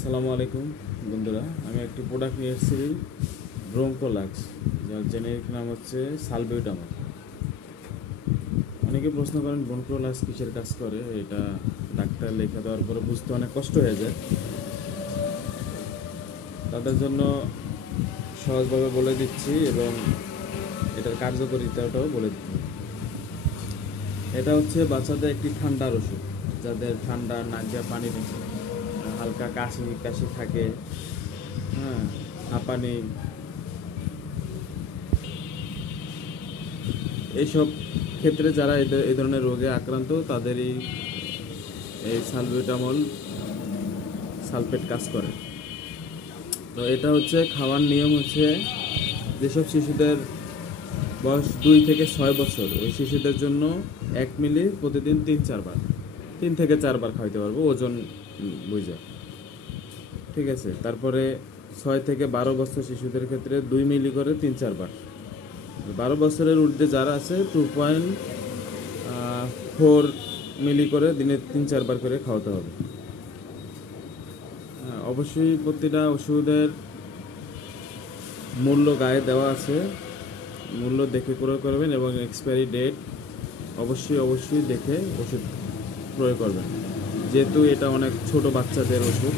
আসসালামু আলাইকুম বন্ধুরা, আমি একটি প্রোডাক্ট নিয়ে এসেছি ব্রোঙ্কোলাক্স, যার জেনেরিক নাম হচ্ছে সালবিউটামল। অনেকে প্রশ্ন করেন ব্রোঙ্কোলাক্স কিসের কাজ করে। এটা ডাক্তার লেখা দেওয়ার পরে বুঝতে অনেক কষ্ট হয়ে যায়। তাদের জন্য সহজভাবে বলে দিচ্ছি এবং এটার কার্যকারিতাটাও বলে দিচ্ছি। এটা হচ্ছে বাচ্চাদের একটি ঠান্ডার ওষুধ। যাদের ঠান্ডা, নাক দিয়ে পানি হালকা কাশি কাশি থাকে, হ্যাঁ, হাঁপানি, এইসব ক্ষেত্রে যারা এই ধরনের রোগে আক্রান্ত তাদেরই এই সালবিউটামল সালফেট কাজ করে। তো এটা হচ্ছে খাওয়ার নিয়ম হচ্ছে, যেসব শিশুদের বয়স 2 থেকে 6 বছর, ওই শিশুদের জন্য 1 মিলি প্রতিদিন 3-4 বার, 3 থেকে 4 বার খাইতে পারবো, ওজন বুঝে। ঠিক আছে। তারপরে 6 থেকে 12 বছর শিশুদের ক্ষেত্রে 2 মিলি করে 3-4 বার। 12 বছরের ঊর্ধ্বে যারা আছে 2.4 মিলি করে দিনে 3-4 বার করে খাওয়াতে হবে। হ্যাঁ, অবশ্যই প্রতিটা ওষুধের মূল্য গায়ে দেওয়া আছে, মূল্য দেখে ক্রয় করবেন এবং এক্সপায়ারি ডেট অবশ্যই দেখে ওষুধ ক্রয় করবেন। যেহেতু এটা অনেক ছোট বাচ্চাদের ওষুধ,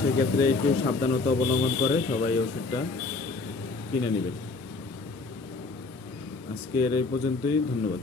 সেক্ষেত্রে একটু সাবধানতা অবলম্বন করে সবাই এই ওষুধটা কিনে নেবেন। আজকের এই পর্যন্তই, ধন্যবাদ।